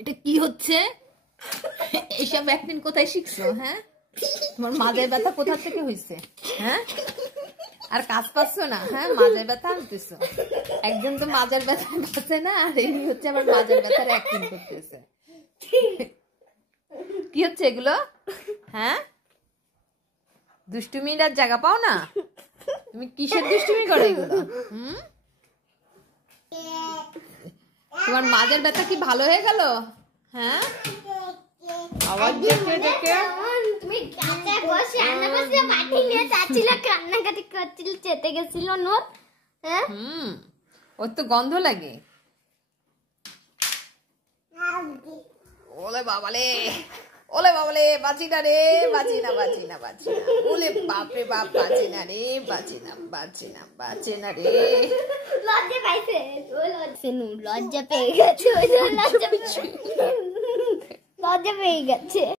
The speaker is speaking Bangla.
এটা কি হচ্ছে? এইসব অ্যাক্টিং কোথায় শিখছো? হ্যাঁ, তোমার মাঝের ব্যথা কোথা থেকে হয়েছে? হ্যাঁ, আর কাজ পাচ্ছ না? হ্যাঁ, মাঝের ব্যথা আনতেছো। একজন তো মাঝের ব্যথা পাচ্ছে না, আর এই হচ্ছে আমার মাঝের ব্যথার অ্যাক্টিং করতেছে। কি হচ্ছে এগুলো? হ্যাঁ, দুষ্টুমির আর জায়গা পাও না? তুমি কিসের দুষ্টুমি করো এগুলো? তোমার মাঝের ব্যথা কি ভালো হয়ে গেল? হ্যাঁ, আবার দেখে দেখে তুমি গাছে বসে রান্না করতে মাটি নিয়ে যাচ্ছিল, কান্নাকাটি করছিল, চেতে গেছিল নোট। হ্যাঁ, ওর তো গন্ধ লাগে। ওলে বাবালে, ওলে বাবালে, বাঁচি না রে, বাঁচি না, বাঁচি না, বাঁচি না। ওলে বাপরে বাপ, বাঁচি না রে, বাঁচি না, বাঁচি না, বাঁচি না রে। লজ্জা পাইছে, ও লজ্জা পেয়ে গেছে, লজ্জা পেয়ে গেছে।